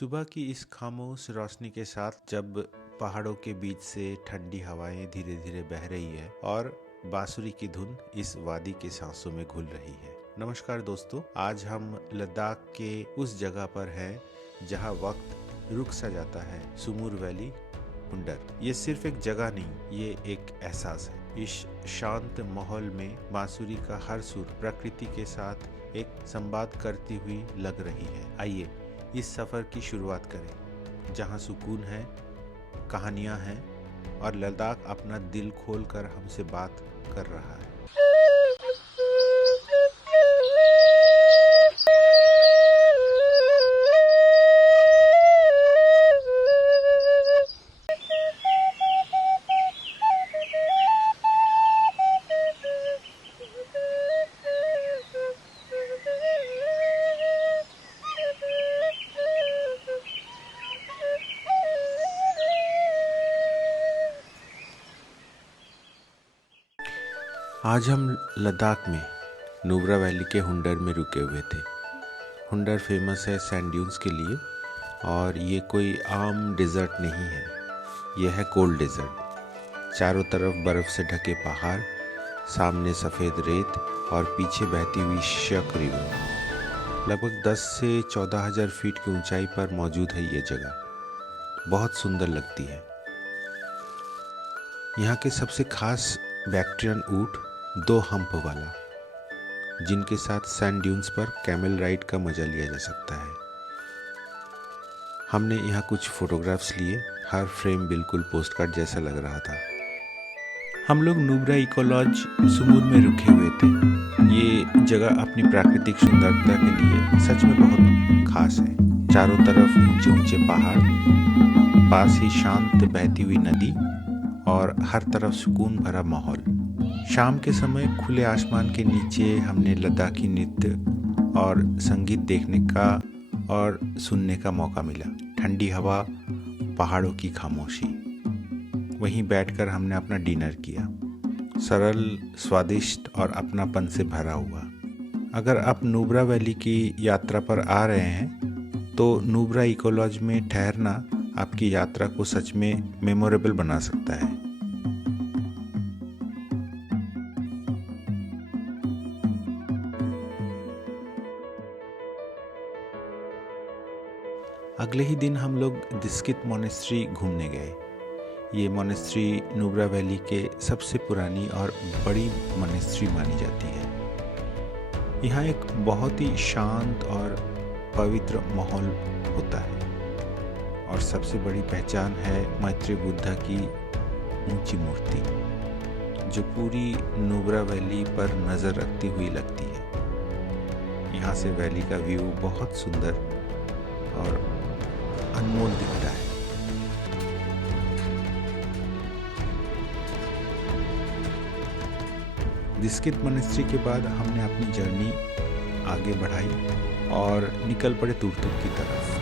सुबह की इस खामोश रोशनी के साथ जब पहाड़ों के बीच से ठंडी हवाएं धीरे धीरे बह रही है और बांसुरी की धुन इस वादी के सांसों में घुल रही है। नमस्कार दोस्तों, आज हम लद्दाख के उस जगह पर हैं जहां वक्त रुक सा जाता है। सुमूर वैली हुंडर। ये सिर्फ एक जगह नहीं, ये एक एहसास है। इस शांत माहौल में बांसुरी का हर सुर प्रकृति के साथ एक संवाद करती हुई लग रही है। आइए इस सफर की शुरुआत करें जहां सुकून है, कहानियां हैं और लद्दाख अपना दिल खोलकर हमसे बात कर रहा है। आज हम लद्दाख में नुब्रा वैली के हुंडर में रुके हुए थे। हुंडर फेमस है सैंड ड्यून्स के लिए और ये कोई आम डेजर्ट नहीं है, यह है कोल्ड डेजर्ट। चारों तरफ बर्फ़ से ढके पहाड़, सामने सफ़ेद रेत और पीछे बहती हुई शक रिवर। लगभग 10 से 14 हज़ार फीट की ऊंचाई पर मौजूद है ये जगह। बहुत सुंदर लगती है। यहाँ के सबसे खास बैक्ट्रियन ऊँट 2 हम्प वाला, जिनके साथ सैंड ड्यून्स पर कैमल राइड का मजा लिया जा सकता है। हमने यहाँ कुछ फोटोग्राफ्स लिए। हर फ्रेम बिल्कुल पोस्टकार्ड जैसा लग रहा था। हम लोग नुब्रा इको लॉज सुमूर में रुके हुए थे। ये जगह अपनी प्राकृतिक सुंदरता के लिए सच में बहुत खास है। चारों तरफ ऊंचे ऊंचे पहाड़, पास ही शांत बहती हुई नदी और हर तरफ सुकून भरा माहौल। शाम के समय खुले आसमान के नीचे हमने लद्दाखी नृत्य और संगीत देखने का और सुनने का मौका मिला। ठंडी हवा, पहाड़ों की खामोशी। वहीं बैठकर हमने अपना डिनर किया, सरल, स्वादिष्ट और अपनापन से भरा हुआ। अगर आप नुब्रा वैली की यात्रा पर आ रहे हैं तो नुब्रा इको लॉज में ठहरना आपकी यात्रा को सच में मेमोरेबल बना सकता है। अगले ही दिन हम लोग दिस्कित मोनेस्ट्री घूमने गए। ये मोनेस्ट्री नुब्रा वैली के सबसे पुरानी और बड़ी मोनेस्ट्री मानी जाती है। यहाँ एक बहुत ही शांत और पवित्र माहौल होता है और सबसे बड़ी पहचान है मैत्री बुद्धा की ऊंची मूर्ति, जो पूरी नुब्रा वैली पर नज़र रखती हुई लगती है। यहाँ से वैली का व्यू बहुत सुंदर और अनमोल दिखता है। दिस्कित मोनेस्ट्री के बाद हमने अपनी जर्नी आगे बढ़ाई और निकल पड़े तुर्तुक की तरफ।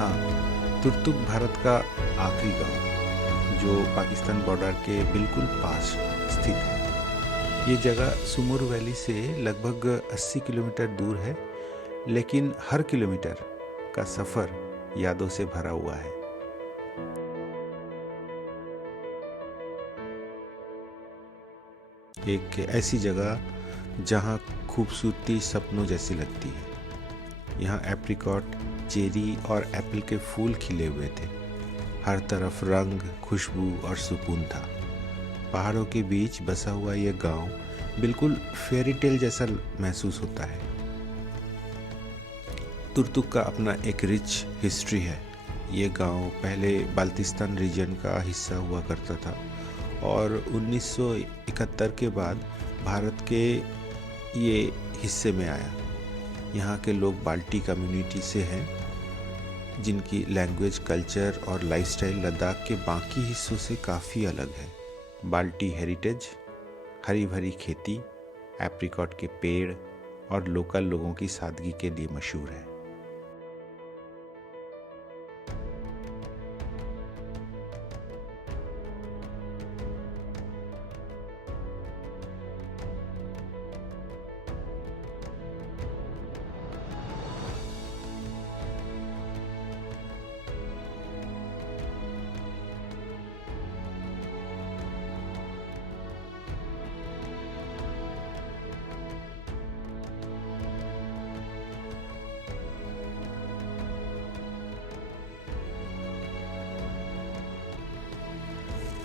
हाँ, तुर्तुक भारत का आखिरी गांव जो पाकिस्तान बॉर्डर के बिल्कुल पास स्थित है। ये जगह सुमुर वैली से लगभग 80 किलोमीटर दूर है, लेकिन हर किलोमीटर का सफ़र यादों से भरा हुआ है। एक ऐसी जगह जहाँ खूबसूरती सपनों जैसी लगती है। यहाँ एप्रिकॉट, चेरी और एप्पल के फूल खिले हुए थे। हर तरफ रंग, खुशबू और सुकून था। पहाड़ों के बीच बसा हुआ यह गांव बिल्कुल फेरी टेल जैसा महसूस होता है। तुर्तुक का अपना एक रिच हिस्ट्री है। ये गांव पहले बाल्टिस्तान रीजन का हिस्सा हुआ करता था और 1971 के बाद भारत के ये हिस्से में आया। यहाँ के लोग बाल्टी कम्युनिटी से हैं, जिनकी लैंग्वेज, कल्चर और लाइफस्टाइल लद्दाख के बाकी हिस्सों से काफ़ी अलग है। बाल्टी हेरिटेज, हरी भरी खेती, एप्रिकॉट के पेड़ और लोकल लोगों की सादगी के लिए मशहूर है।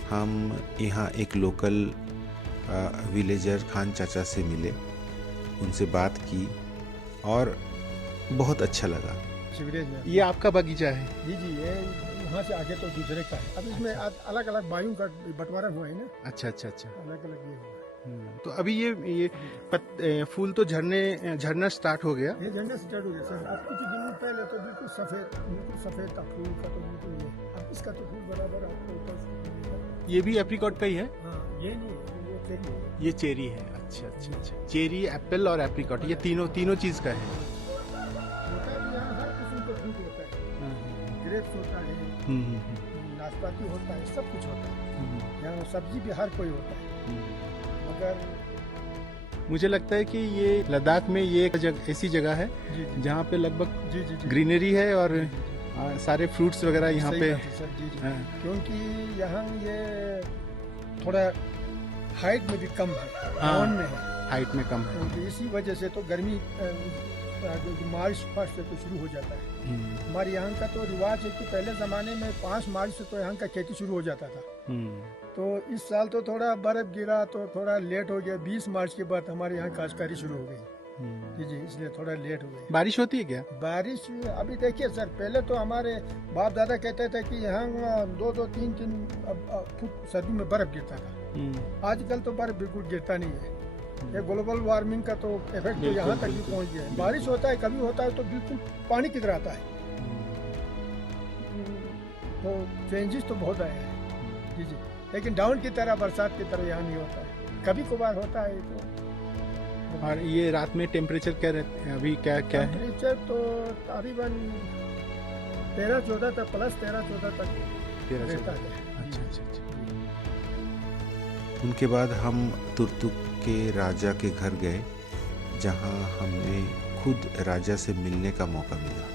हम यहाँ एक लोकल विलेजर खान चाचा से मिले, उनसे बात की और बहुत अच्छा लगा। ये आपका बगीचा है? जी जी, ये वहाँ से आगे तो दूसरे का है। अब इसमें अलग अलग वायु का बंटवारा हुआ है ना। अच्छा अच्छा अच्छा। अलग अलग ये हुआ है। तो अभी ये फूल तो झरना स्टार्ट हो गया। ये झरना स्टार्ट हो गया सर। अब कुछ दिनों पहले तो बिल्कुल सफेद था फूल का, तो बिल्कुल ये। अब इसका तो फूल बराबर आपको ऊपर। ये भी एप्रिकॉट का ही है? हाँ, ये नहीं, ये चेरी है। ये चेरी है। अच्छा अच्छा अच्छा। चेरी, एप्पल और एप्रिकॉट, ये तीनों चीज का है। होता है यहाँ हर किस्म का फ्रूट होता है। ग्रेप्स होता है, नाशपाती होता है, सब कुछ होता है। यहाँ सब्जी भी हर कोई होता है। मगर मुझे लगता है कि ये लद्दाख में ये ऐसी जगह है जहाँ पे लगभग ग्रीनरी है और सारे फ्रूट्स वगैरह यहाँ पे। सर जी जी। क्योंकि यहाँ ये थोड़ा हाइट में भी कम है, टाउन में है, हाइट में कम है। क्योंकि इसी वजह से तो गर्मी मार्च फर्स्ट से तो शुरू हो जाता है। हमारे यहाँ का तो रिवाज है कि पहले ज़माने में 5 मार्च से तो यहाँ का खेती शुरू हो जाता था। तो इस साल तो थोड़ा बर्फ गिरा तो थोड़ा लेट हो गया। 20 मार्च के बाद हमारे यहाँ काश्तकारी शुरू हो गई। जी जी, इसलिए थोड़ा लेट हो गई। बारिश होती है क्या? बारिश अभी देखिए सर, पहले तो हमारे बाप दादा कहते थे कि यहाँ 2-2, 3-3 फुट सर्दी में बर्फ गिरता था। आजकल तो बर्फ बिल्कुल गिरता नहीं है। ये ग्लोबल वार्मिंग का तो इफेक्ट तो यहाँ तक भी पहुँच गया है। बारिश होता है, कभी होता है तो बिल्कुल पानी की तरह आता है। तो चेंजेस तो बहुत आए हैं। जी जी, लेकिन डाउन की तरह, बरसात की तरह यहाँ नहीं होता है। कभी कभार होता है तो। और ये रात में टेम्परेचर क्या रहते हैं अभी? क्या क्या है टेम्परेचर? तो तकरीबन 13-14 तक, प्लस 13-14 तक रहता है। अच्छा अच्छा अच्छा। उनके बाद हम तुर्तुक के राजा के घर गए, जहां हमने खुद राजा से मिलने का मौका मिला।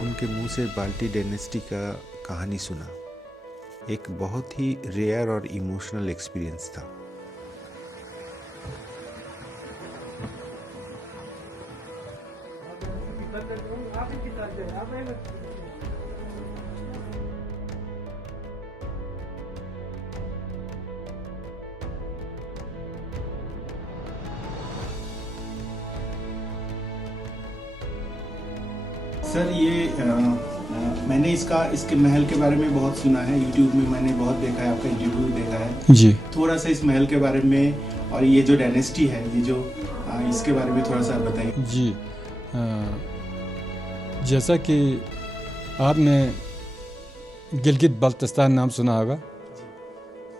उनके मुंह से बाल्टी डायनेस्टी का कहानी सुना। एक बहुत ही रेयर और इमोशनल एक्सपीरियंस था। सर ये मैंने इसके महल के बारे में बहुत सुना है, यूट्यूब में मैंने बहुत देखा है, आपका इंटरव्यू देखा है जी। थोड़ा सा इस महल के बारे में और ये जो डायनेस्टी है, ये जो इसके बारे में थोड़ा सा बताइए। जी, जैसा कि आपने गिलगित बल्तिस्तान नाम सुना होगा।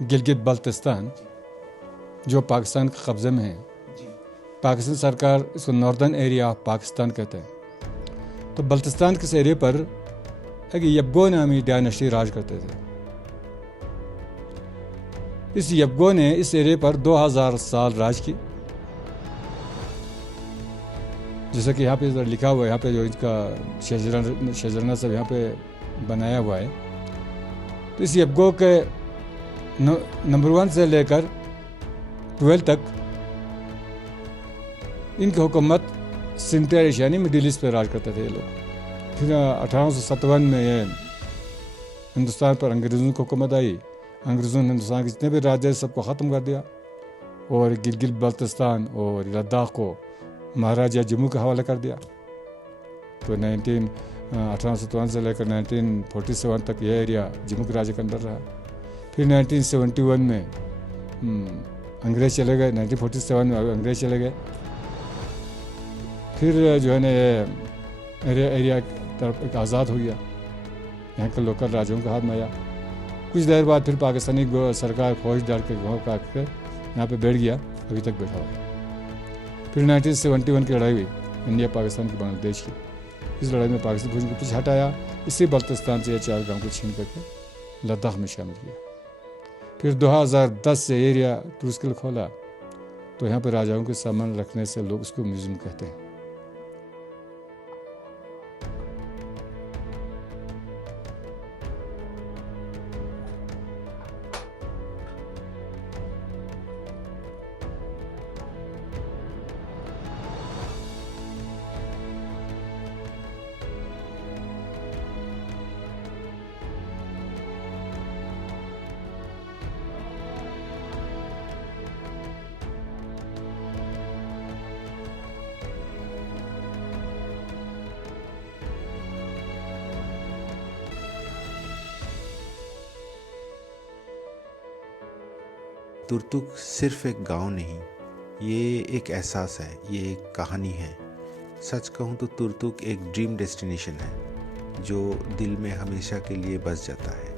गिलगित बल्तिस्तान जो पाकिस्तान के कब्ज़े में है, पाकिस्तान सरकार इसको नॉर्दर्न एरिया ऑफ पाकिस्तान कहते हैं। तो बल्तिस्तान के इस एरिया पर एक यबगो नामी डायनेस्टी राज करते थे। इस यबगो ने इस एरिया पर 2000 साल राज की। जैसा कि यहाँ पे लिखा हुआ है, यहाँ पे जो इसका शजरना सब यहाँ पे बनाया हुआ है। तो इस यबगो के नंबर 1 से लेकर 12 तक इनकी हुकूमत सिंटर एशिया यानी मिडिल ईस्ट पर राज करते थे ये लोग। फिर 1857 में ये हिंदुस्तान पर अंग्रेज़ों की हुकूमत आई। अंग्रेज़ों ने हिंदुस्तान के जितने भी राज्य सबको ख़त्म कर दिया और गिलगित बल्तिस्तान और लद्दाख को महाराजा जम्मू के हवाले कर दिया। तो 1857 से लेकर 1947 तक यह एरिया जम्मू के राज्य के अंदर रहा। फिर 1971 में अंग्रेज़ चले गए, 1947 में अंग्रेज़ चले गए। फिर जो है ना ये एरिया तरफ एक आज़ाद हो गया, यहाँ के लोकल राज्यों के हाथ में आया। कुछ देर बाद फिर पाकिस्तानी सरकार फौज डाल के गाँव काट के यहाँ पे बैठ गया, अभी तक बैठा हुआ है। फिर 1971 की लड़ाई हुई इंडिया पाकिस्तान की बांग्लादेश की। इस लड़ाई में पाकिस्तान फौज को पीछे हटाया, इसी बल्तिस्तान से 4 गाँव को छीन करके लद्दाख में शामिल किया। फिर 2010 से एरिया टूरिस्ट के लिए खोला, तो यहाँ पर राजाओं के सामान रखने से लोग उसको म्यूजियम कहते हैं। तुर्तुक सिर्फ एक गांव नहीं, ये एक एहसास है, ये एक कहानी है। सच कहूँ तो तुर्तुक एक ड्रीम डेस्टिनेशन है जो दिल में हमेशा के लिए बस जाता है।